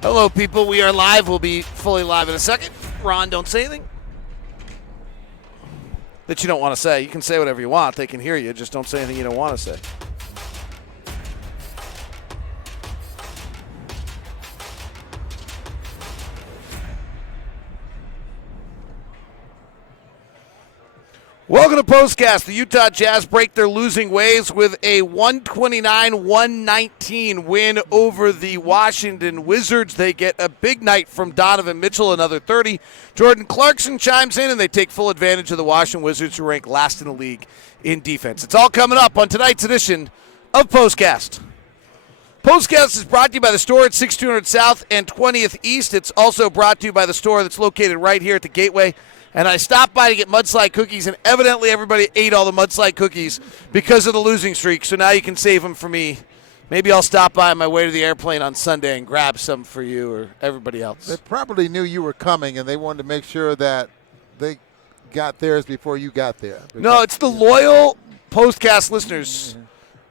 Hello, people. We are live. We'll be fully live in a second. Ron, don't say anything that you don't want to say. You can say whatever you want. They can hear you. Just don't say anything you don't want to say. Welcome to POSTCAST. The Utah Jazz break their losing ways with a 129-119 win over the Washington Wizards. They get a big night from Donovan Mitchell, another 30. Jordan Clarkson chimes in, and they take full advantage of the Washington Wizards, who rank last in the league in defense. It's all coming up on tonight's edition of POSTCAST. POSTCAST is brought to you by the store at 6200 South and 20th East. It's also brought to you by the store that's located right here at the Gateway. And I stopped by to get mudslide cookies, and evidently everybody ate all the mudslide cookies because of the losing streak. So now you can save them for me. Maybe I'll stop by on my way to the airplane on Sunday and grab some for you or everybody else. They probably knew you were coming, and they wanted to make sure that they got theirs before you got there. No, it's the loyal POSTCAST listeners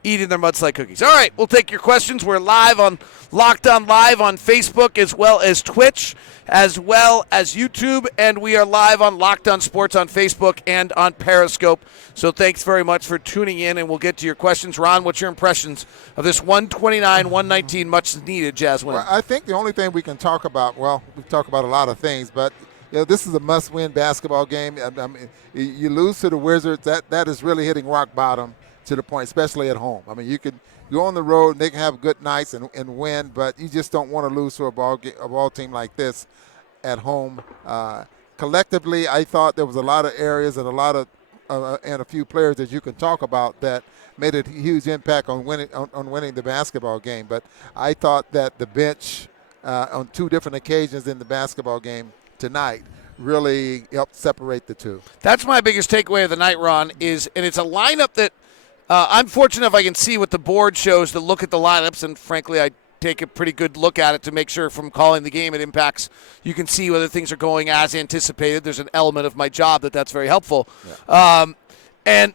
eating their mudslide cookies. All right, we'll take your questions. We're live on Locked On Live on Facebook as well as Twitch, as well as YouTube, and we are live on Locked On Sports on Facebook and on Periscope. So thanks very much for tuning in, and we'll get to your questions. Ron, what's your impressions of this 129-119 much-needed Jazz win? Well, I think the only thing we can talk about, well, we've talked about a lot of things, but this is a must-win basketball game. I mean, you lose to the Wizards, that is really hitting rock bottom to the point, especially at home. I mean, you could go on the road and they can have good nights and win, but you just don't want to lose to a ball team like this at home. Collectively, I thought there was a lot of areas and a few players that you can talk about that made a huge impact on winning the basketball game. But I thought that the bench on two different occasions in the basketball game tonight really helped separate the two. That's my biggest takeaway of the night, Ron, and it's a lineup that I'm fortunate if I can see what the board shows to look at the lineups, and frankly, I take a pretty good look at it to make sure from calling the game it impacts. You can see whether things are going as anticipated. There's an element of my job that's very helpful. Yeah. And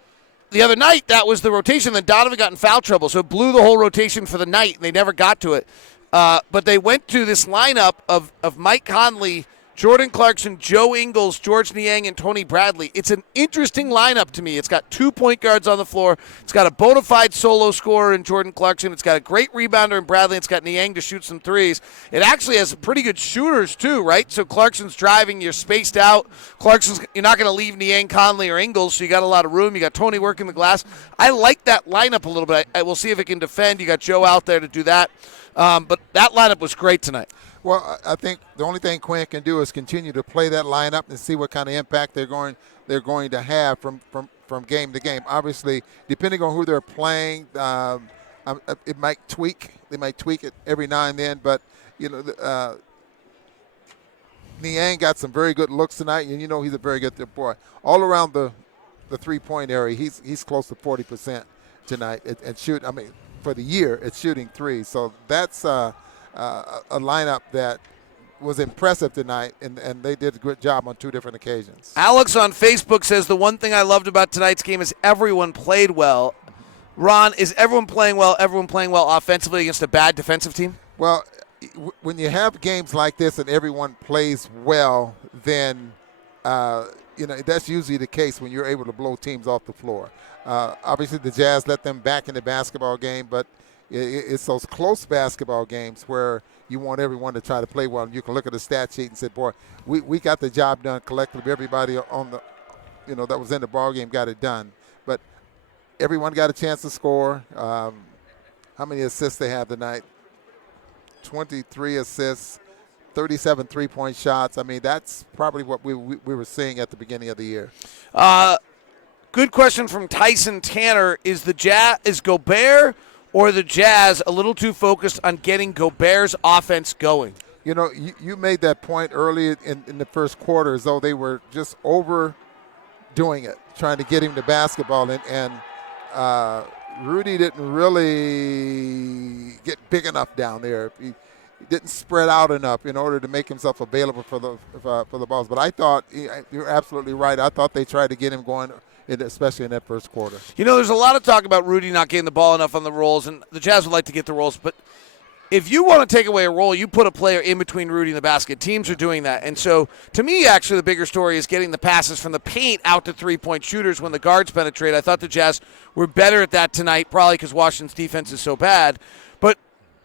the other night, that was the rotation. Then Donovan got in foul trouble, so it blew the whole rotation for the night, and they never got to it. But they went to this lineup of Mike Conley, Jordan Clarkson, Joe Ingles, George Niang, and Tony Bradley. It's an interesting lineup to me. It's got 2 point guards on the floor. It's got a bona fide solo scorer in Jordan Clarkson. It's got a great rebounder in Bradley. It's got Niang to shoot some threes. It actually has pretty good shooters too, right? So Clarkson's driving. You're spaced out. You're not going to leave Niang, Conley, or Ingles, so you got a lot of room. You got Tony working the glass. I like that lineup a little bit. I will see if it can defend. You got Joe out there to do that. But that lineup was great tonight. Well, I think the only thing Quinn can do is continue to play that lineup and see what kind of impact they're going to have from game to game. Obviously, depending on who they're playing, it might tweak. They might tweak it every now and then. But Niang got some very good looks tonight, and he's a very good boy. All around the 3-point area, he's close to 40% tonight and shoot. I mean, for the year, it's shooting threes. So that's a lineup that was impressive tonight, and they did a good job on 2 different occasions. Alex on Facebook says the one thing I loved about tonight's game is everyone played well. Ron, is everyone playing well offensively against a bad defensive team? Well, when you have games like this and everyone plays well, then that's usually the case when you're able to blow teams off the floor. Obviously, the Jazz let them back in the basketball game, but it's those close basketball games where you want everyone to try to play well. And you can look at the stat sheet and say, boy, we got the job done collectively. Everybody on that was in the ball game got it done. But everyone got a chance to score. How many assists they have tonight? 23 assists, 37 3-point shots. I mean, that's probably what we were seeing at the beginning of the year. Good question from Tyson Tanner. Is Gobert or the Jazz a little too focused on getting Gobert's offense going? You made that point early in the first quarter as though they were just overdoing it, trying to get him to basketball. And Rudy didn't really get big enough down there. He didn't spread out enough in order to make himself available for the balls. But I thought you're absolutely right. I thought they tried to get him going, especially in that first quarter. There's a lot of talk about Rudy not getting the ball enough on the rolls, and the Jazz would like to get the rolls, but if you want to take away a role, you put a player in between Rudy and the basket. Teams are doing that. And so, to me, actually, the bigger story is getting the passes from the paint out to three-point shooters when the guards penetrate. I thought the Jazz were better at that tonight, probably because Washington's defense is so bad. But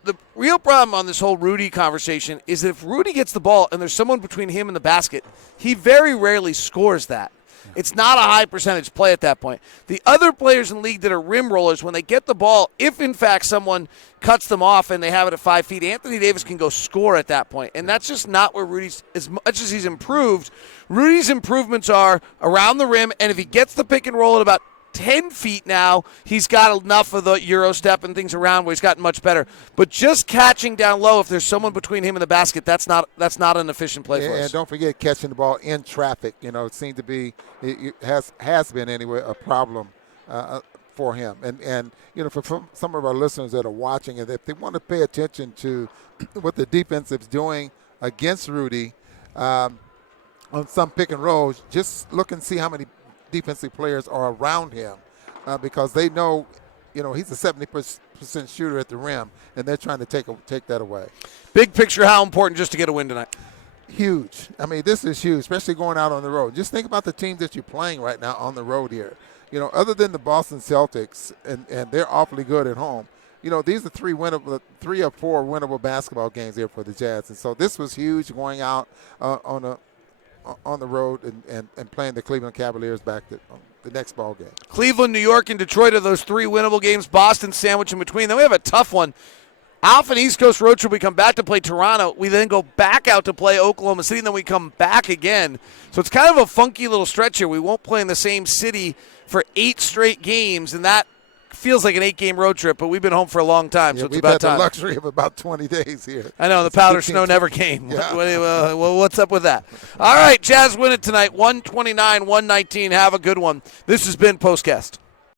the real problem on this whole Rudy conversation is that if Rudy gets the ball and there's someone between him and the basket, he very rarely scores that. It's not a high percentage play at that point. The other players in the league that are rim rollers, when they get the ball, if in fact someone cuts them off and they have it at 5 feet, Anthony Davis can go score at that point. And that's just not where Rudy's, as much as he's improved, Rudy's improvements are around the rim, and if he gets the pick and roll at about 10 feet now, he's got enough of the Euro step and things around where he's gotten much better. But just catching down low, if there's someone between him and the basket, that's not an efficient play for us. And don't forget catching the ball in traffic. It seemed to be, it has been anyway, a problem for him. And for some of our listeners that are watching, if they want to pay attention to what the defense is doing against Rudy on some pick and rolls, just look and see how many defensive players are around him because they know, he's a 70% shooter at the rim, and they're trying to take that away. Big picture, how important just to get a win tonight? Huge. I mean, this is huge, especially going out on the road. Just think about the teams that you're playing right now on the road here. Other than the Boston Celtics, and they're awfully good at home, these are 3 or 4 winnable basketball games here for the Jazz. And so this was huge going out on the road and playing the Cleveland Cavaliers back the next ball game. Cleveland, New York, and Detroit are those 3 winnable games. Boston sandwich in between. Then we have a tough one. Off an East Coast road trip, we come back to play Toronto. We then go back out to play Oklahoma City, and then we come back again. So it's kind of a funky little stretch here. We won't play in the same city for 8 straight games, and that feels like an 8-game road trip, but we've been home for a long time, so it's about time. We've had the luxury of about 20 days here. I know, the powder snow never came. Yeah. Well, what's up with that? All right, Jazz win it tonight, 129-119. Have a good one. This has been POSTCAST.